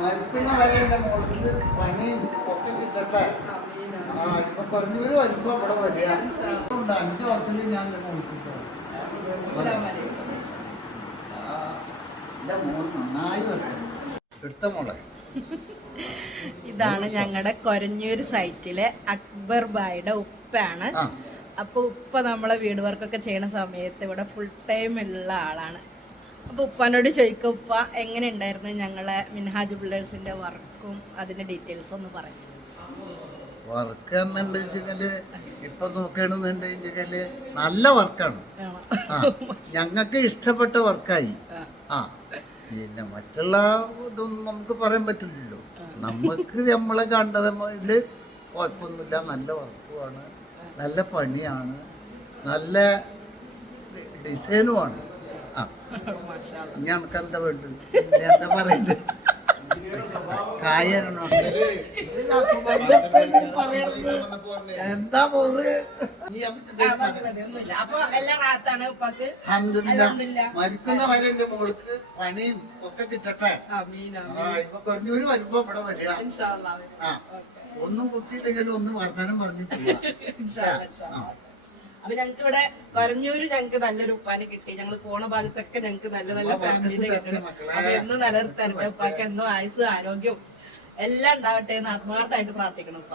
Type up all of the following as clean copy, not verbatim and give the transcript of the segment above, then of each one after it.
മരിക്കുന്ന വരെ എന്റെ മോൾക്ക് പണിയും ഒക്കെ കിട്ടട്ടെ. ഇപ്പൊ പറഞ്ഞൂര് വരുമ്പോ ഇവിടെ വരിക. 5 വർഷത്തിൽ ഞാൻ എന്റെ മോൾക്ക് എന്റെ മോൾ നന്നായി വരണം. എടുത്ത മോളെ ഇതാണ് ഞങ്ങളുടെ കൊരഞ്ഞൂര് സൈറ്റിലെ അക്ബർ ബായുടെ ഉപ്പയാണ്. അപ്പൊ ഉപ്പ നമ്മളെ വീട് വർക്കൊക്കെ ചെയ്യണ സമയത്ത് ഇവിടെ ഫുൾ ടൈം ഉള്ള ആളാണ്. അപ്പൊ ഉപ്പാനോട് ചോദിക്കുക, ഉപ്പ എങ്ങനെ ഉണ്ടായിരുന്നു ഞങ്ങളെ മിൻഹാജ് ബിൽഡേഴ്സിന്റെ വർക്കും അതിന്റെ ഡീറ്റെയിൽസ് ഒന്ന് പറയും. വർക്ക് എന്നുണ്ടെങ്കില് ഇപ്പൊ നോക്കണെന്നുണ്ടെങ്കില് നല്ല വർക്കാണ്. ഞങ്ങൾക്ക് ഇഷ്ടപ്പെട്ട വർക്കായി. പിന്നെ മറ്റുള്ള ഇതൊന്നും നമുക്ക് പറയാൻ പറ്റില്ലല്ലോ. നമുക്ക് നമ്മളെ കണ്ടതില് കുഴപ്പമൊന്നുമില്ല. നല്ല വർക്കുമാണ്, നല്ല പണിയാണ്, നല്ല ഡിസൈനുമാണ്. ഞങ്ങൾക്ക് എന്താ വേണ്ടത്, എന്താ പറയണ്ടത്? എന്താ മരിക്കുന്ന വരെ എന്റെ മോൾക്ക് പണിയും ഒക്കെ കിട്ടട്ടെ. ഇപ്പൊ കുറഞ്ഞൂര് വരുമ്പോ ഇവിടെ വരിക. ഒന്നും കുത്തിയില്ലെങ്കിലും ഒന്ന് വർത്താനം പറഞ്ഞു പോവാ. അപ്പൊ ഞങ്ങക്ക് ഇവിടെ കൊരഞ്ഞൂര് ഞങ്ങക്ക് നല്ലൊരു ഉപ്പാനെ കിട്ടി. ഞങ്ങള് പോണ ഭാഗത്തൊക്കെ ഞങ്ങക്ക് നല്ല നല്ല ഫാമിലിനെ കിട്ടണം. അപ്പൊ എന്നും നിലനിർത്തരുത് ഉപ്പാക്ക്, എന്നും ആയുസ് ആരോഗ്യവും എല്ലാം ഉണ്ടാവട്ടെ എന്ന് ആത്മാർത്ഥമായിട്ട് പ്രാർത്ഥിക്കണം ഉപ്പ.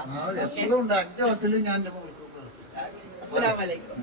അസ്സലാമു അലൈക്കും.